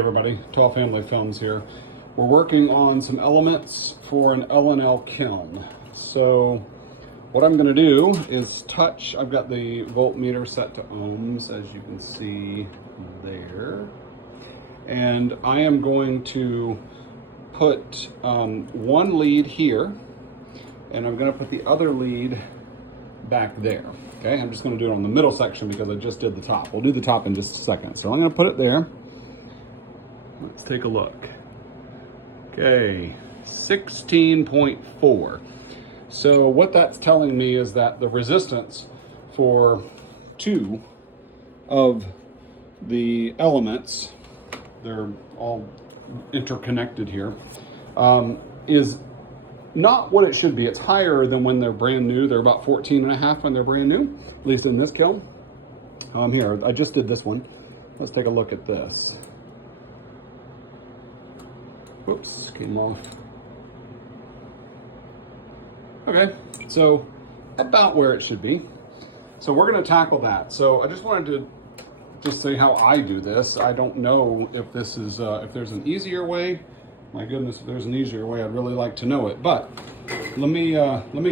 Everybody, Tall Family Films here. We're working on some elements for an L&L kiln. So what I'm going to do is I've got the voltmeter set to ohms, as you can see there. And I am going to put one lead here, and I'm going to put the other lead back there. Okay, I'm just going to do it on the middle section because I just did the top. We'll do the top in just a second. So I'm going to put it there. Let's take a look. Okay, 16.4. So what that's telling me is that the resistance for two of the elements, they're all interconnected here, is not what it should be. It's higher than when they're brand new. They're about 14.5 when they're brand new, at least in this kiln. Here, I just did this one. Let's take a look at this. Whoops, came off. Okay, so about where it should be. So we're going to tackle that. So I just wanted to just say how I do this. I don't know if this is if there's an easier way. My goodness, if there's an easier way, I'd really like to know it. But let me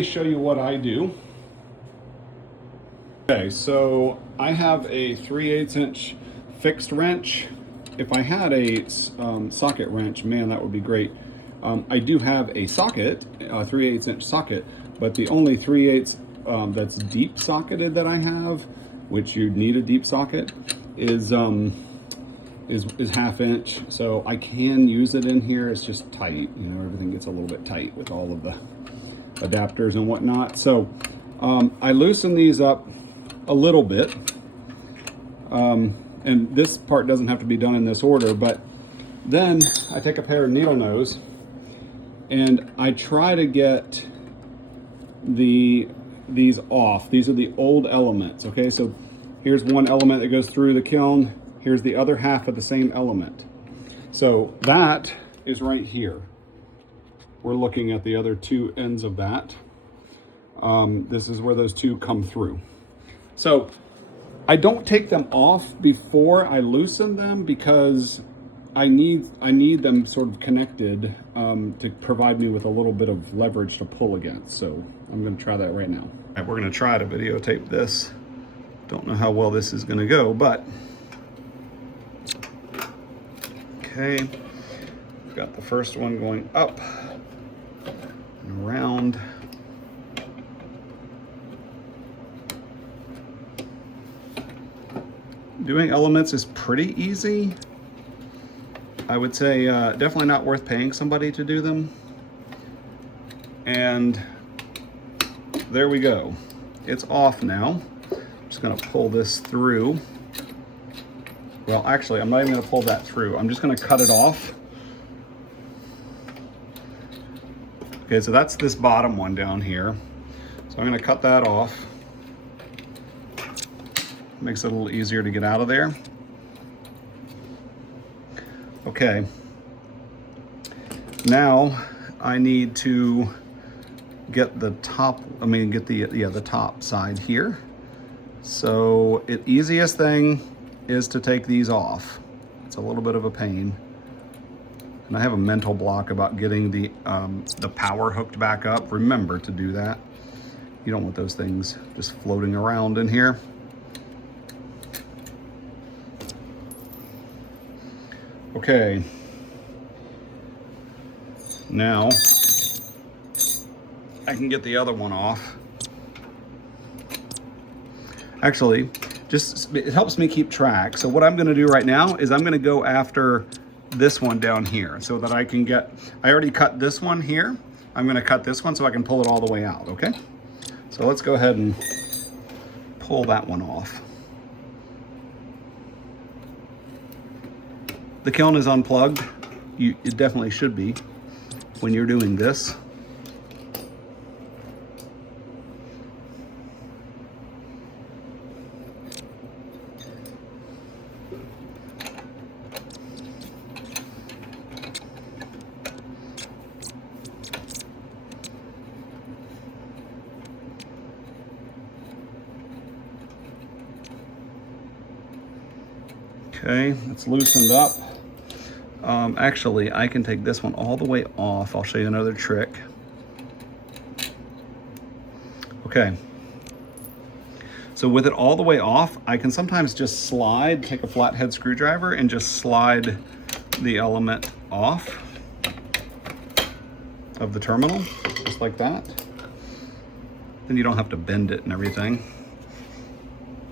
show you what I do. Okay, so I have a 3/8 inch fixed wrench. If I had a socket wrench, man, that would be great. I do have a socket, a 3/8 inch socket, but the only 3/8 that's deep socketed that I have, which you need a deep socket, is 1/2 inch. So I can use it in here. It's just tight. You know, everything gets a little bit tight with all of the adapters and whatnot. So I loosen these up a little bit. And this part doesn't have to be done in this order, but then I take a pair of needle nose and I try to get these off. These are the old elements, okay? So here's one element that goes through the kiln. Here's the other half of the same element. So that is right here. We're looking at the other two ends of that. This is where those two come through. So I don't take them off before I loosen them because I need them sort of connected to provide me with a little bit of leverage to pull against. So I'm going to try that right now. All right, we're going to try to videotape this. Don't know how well this is going to go, but okay. We've got the first one going up and around. Doing elements is pretty easy. I would say definitely not worth paying somebody to do them. And there we go. It's off now. I'm just gonna pull this through. Well, actually, I'm not even gonna pull that through. I'm just gonna cut it off. Okay, so that's this bottom one down here. So I'm gonna cut that off. Makes it a little easier to get out of there. Okay. Now I need to get the top, get the top side here. So the easiest thing is to take these off. It's a little bit of a pain. And I have a mental block about getting the power hooked back up. Remember to do that. You don't want those things just floating around in here. Okay, now I can get the other one off. Actually, it helps me keep track. So what I'm gonna do right now is I'm gonna go after this one down here so that I already cut this one here. I'm gonna cut this one so I can pull it all the way out, okay? So let's go ahead and pull that one off. The kiln is unplugged. It definitely should be when you're doing this. Okay, it's loosened up. Actually, I can take this one all the way off. I'll show you another trick. Okay. So with it all the way off, I can sometimes just take a flathead screwdriver and just slide the element off of the terminal, just like that. Then you don't have to bend it and everything.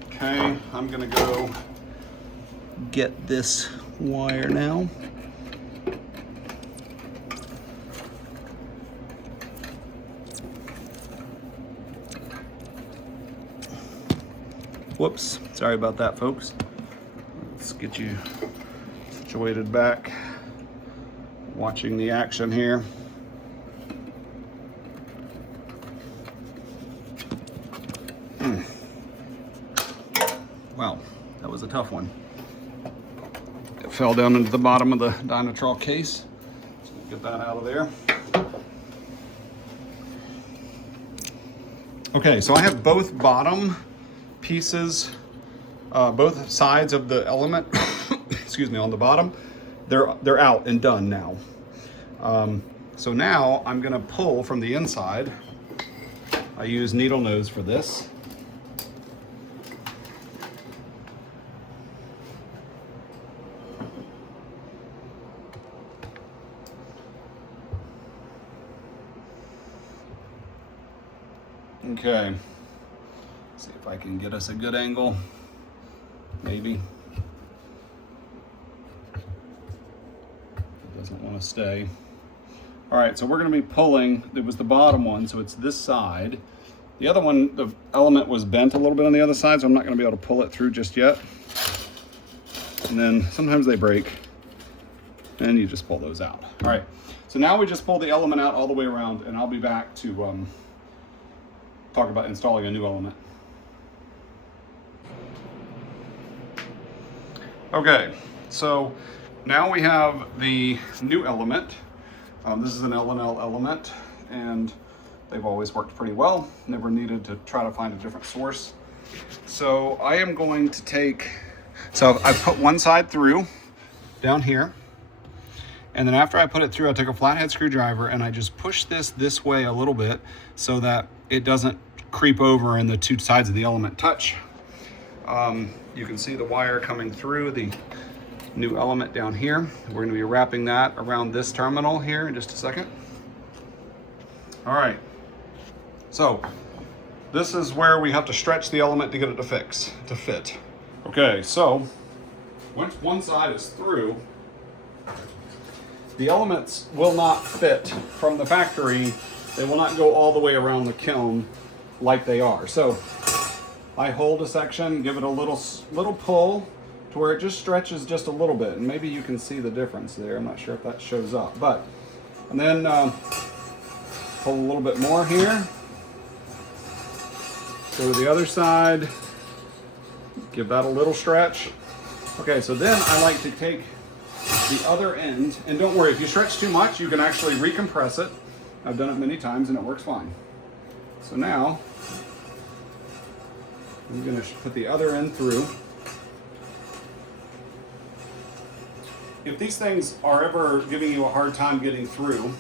Okay, I'm gonna go get this wire now. Whoops, sorry about that, folks. Let's get you situated back, watching the action here. Wow, that was a tough one. It fell down into the bottom of the Dynatrol case. So we'll get that out of there. Okay, so I have both bottom pieces, both sides of the element, excuse me, on the bottom, they're out and done now. So now I'm gonna pull from the inside. I use needle nose for this. Okay, see if I can get us a good angle, maybe. It doesn't want to stay. All right, so we're gonna be pulling, it was the bottom one, so it's this side. The other one, the element was bent a little bit on the other side, so I'm not gonna be able to pull it through just yet. And then sometimes they break, and you just pull those out. All right, so now we just pull the element out all the way around, and I'll be back to talk about installing a new element. Okay, so now we have the new element. This is an L&L element, and they've always worked pretty well. Never needed to try to find a different source. So I am going to take, so I put one side through down here, and then after I put it through, I take a flathead screwdriver and I just push this way a little bit so that it doesn't creep over and the two sides of the element touch. You can see the wire coming through the new element down here. We're going to be wrapping that around this terminal here in just a second. All right, so this is where we have to stretch the element to get it to fit. Okay, so once one side is through, the elements will not fit from the factory. They will not go all the way around the kiln like they are. So I hold a section, give it a little pull to where it just stretches just a little bit, and maybe you can see the difference there. I'm not sure if that shows up, and then pull a little bit more here. Go to the other side, give that a little stretch. Okay, so then I like to take the other end, and don't worry, if you stretch too much, you can actually recompress it. I've done it many times and it works fine. So now, I'm gonna put the other end through. If these things are ever giving you a hard time getting through,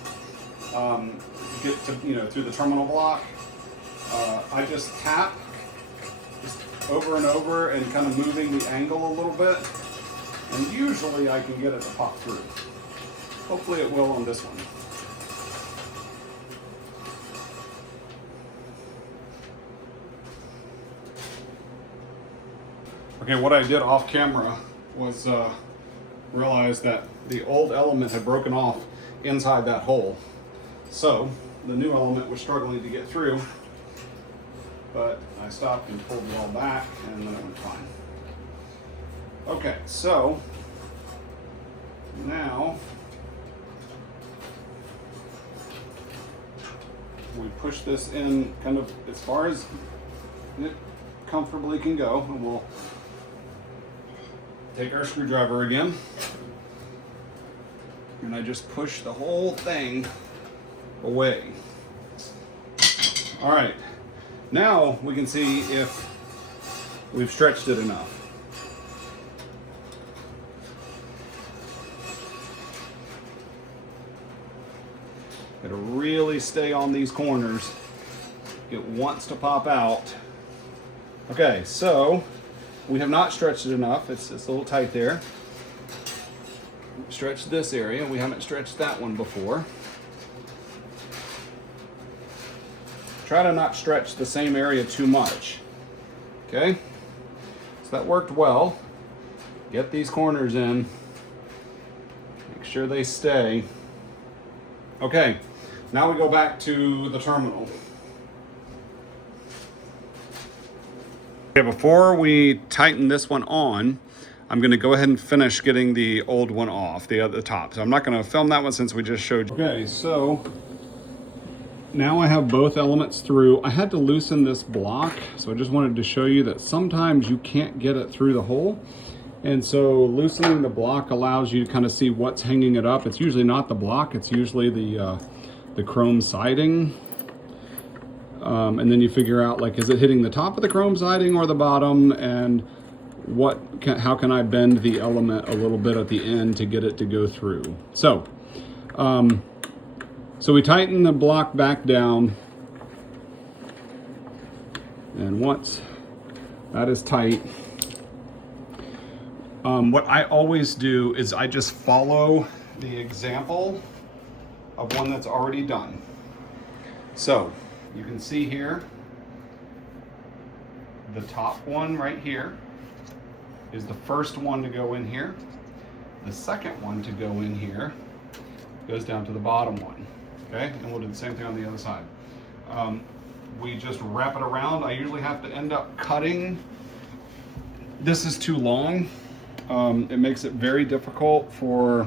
get to, through the terminal block, I just tap just over and over and kind of moving the angle a little bit, and usually I can get it to pop through. Hopefully it will on this one. Okay, what I did off camera was realize that the old element had broken off inside that hole. So the new element was struggling to get through, but I stopped and pulled it all back, and then it went fine. Okay, so now we push this in kind of as far as it comfortably can go, and we'll take our screwdriver again, and I just push the whole thing away. All right, now we can see if we've stretched it enough. Gotta really stay on these corners. It wants to pop out. Okay, so we have not stretched it enough. It's a little tight there. Stretch this area. We haven't stretched that one before. Try to not stretch the same area too much. Okay, so that worked well. Get these corners in. Make sure they stay. Okay, now we go back to the terminal. Okay, before we tighten this one on, I'm going to go ahead and finish getting the old one off, the top. So I'm not going to film that one since we just showed you. Okay, so now I have both elements through. I had to loosen this block, so I just wanted to show you that sometimes you can't get it through the hole. And so loosening the block allows you to kind of see what's hanging it up. It's usually not the block, it's usually the chrome siding. And then you figure out, like, is it hitting the top of the chrome siding or the bottom, and how can I bend the element a little bit at the end to get it to go through. So we tighten the block back down, and once that is tight, what I always do is I just follow the example of one that's already done. So you can see here, the top one right here is the first one to go in here. The second one to go in here goes down to the bottom one. Okay, and we'll do the same thing on the other side. We just wrap it around. I usually have to end up cutting. This is too long. It makes it very difficult for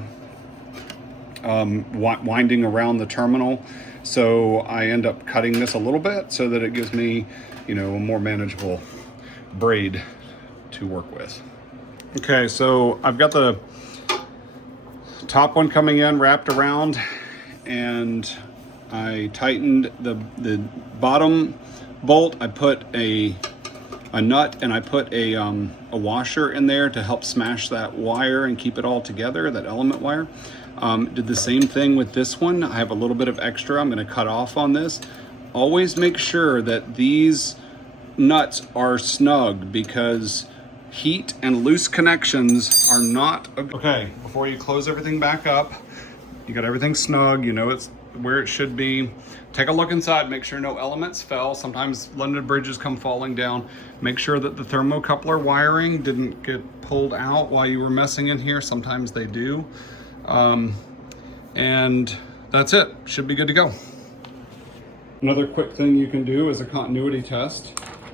winding around the terminal. So I end up cutting this a little bit so that it gives me, a more manageable braid to work with. Okay, so I've got the top one coming in wrapped around, and I tightened the bottom bolt. I put a nut, and I put a washer in there to help smash that wire and keep it all together, that element wire. Did the same thing with this one. I have a little bit of extra I'm going to cut off on this. Always make sure that these nuts are snug, because heat and loose connections are not okay. Before you close everything back up, you got everything snug, it's where it should be. Take a look inside, make sure no elements fell. Sometimes London bridges come falling down. Make sure that the thermocoupler wiring didn't get pulled out while you were messing in here. Sometimes they do. And that's it. Should be good to go. Another quick thing you can do is a continuity test,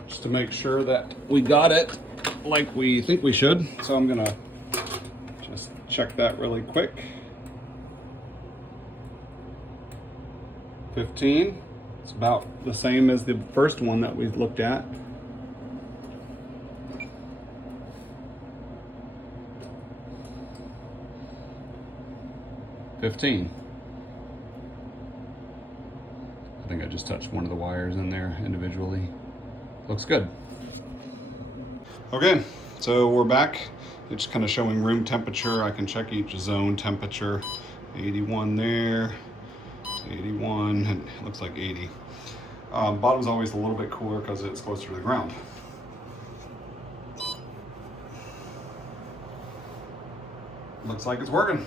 just to make sure that we got it like we think we should. So I'm gonna just check that really quick. 15. It's about the same as the first one that we looked at. I think I just touched one of the wires in there individually. Looks good. Okay, so we're back. It's just kind of showing room temperature. I can check each zone temperature. 81 there, 81, and it looks like 80. Bottom's always a little bit cooler because it's closer to the ground. Looks like it's working.